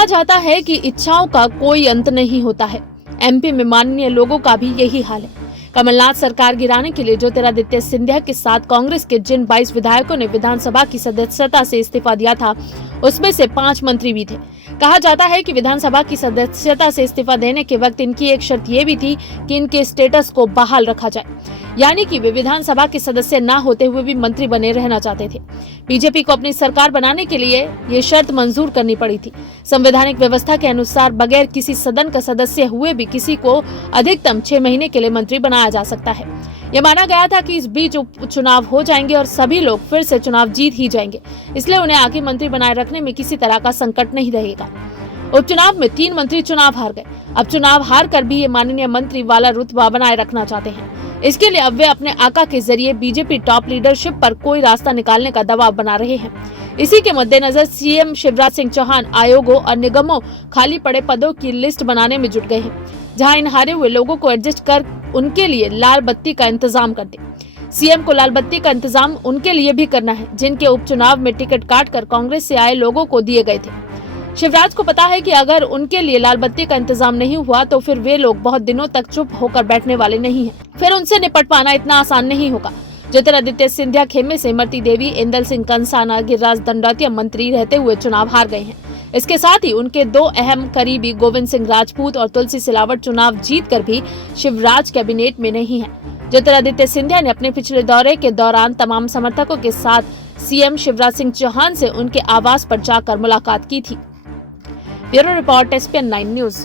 कहा जाता है कि इच्छाओं का कोई अंत नहीं होता है। एमपी में माननीय लोगों का भी यही हाल है। कमलनाथ सरकार गिराने के लिए ज्योतिरादित्य सिंधिया के साथ कांग्रेस के जिन 22 विधायकों ने विधानसभा की सदस्यता से इस्तीफा दिया था, उसमें से 5 मंत्री भी थे। कहा जाता है कि विधानसभा की सदस्यता से इस्तीफा देने के वक्त इनकी एक शर्त ये भी थी कि इनके स्टेटस को बहाल रखा जाए, यानी कि वे विधानसभा के सदस्य न होते हुए भी मंत्री बने रहना चाहते थे। बीजेपी को अपनी सरकार बनाने के लिए ये शर्त मंजूर करनी पड़ी थी। संवैधानिक व्यवस्था के अनुसार बगैर किसी सदन का सदस्य हुए भी किसी को अधिकतम 6 महीने के लिए मंत्री बनाया जा सकता है। यह माना गया था कि इस बीच उपचुनाव हो जाएंगे और सभी लोग फिर से चुनाव जीत ही जाएंगे, इसलिए उन्हें आगे मंत्री बनाए रखने में किसी तरह का संकट नहीं रहेगा। उपचुनाव में 3 मंत्री चुनाव हार गए। अब चुनाव हार कर भी ये माननीय मंत्री वाला रुतबा बनाए रखना चाहते हैं। इसके लिए अब वे अपने आका के जरिए बीजेपी टॉप लीडरशिप पर कोई रास्ता निकालने का दबाव बना रहे हैं। इसी के मद्देनजर सीएम शिवराज सिंह चौहान आयोगों और निगमों खाली पड़े पदों की लिस्ट बनाने में जुट गए हैं, जहां इन हारे हुए लोगों को एडजस्ट कर उनके लिए लाल बत्ती का इंतजाम कर दे। सीएम को लाल बत्ती का इंतजाम उनके लिए भी करना है जिनके उपचुनाव में टिकट काटकर कांग्रेस से आए लोगों को दिए गए थे। शिवराज को पता है कि अगर उनके लिए लाल बत्ती का इंतजाम नहीं हुआ तो फिर वे लोग बहुत दिनों तक चुप होकर बैठने वाले नहीं हैं। फिर उनसे निपट पाना इतना आसान नहीं होगा। ज्योतिरादित्य सिंधिया खेमे से इमरती देवी, इंदल सिंह कंसाना, गिरिराज दंडौतिया मंत्री रहते हुए चुनाव हार गए हैं। इसके साथ ही उनके 2 अहम करीबी गोविंद सिंह राजपूत और तुलसी सिलावट चुनाव जीतकर भी शिवराज कैबिनेट में नहीं है। ज्योतिरादित्य सिंधिया ने अपने पिछले दौरे के दौरान तमाम समर्थकों के साथ सीएम शिवराज सिंह चौहान से उनके आवास पर जाकर मुलाकात की थी। Bureau report SPN 9 news.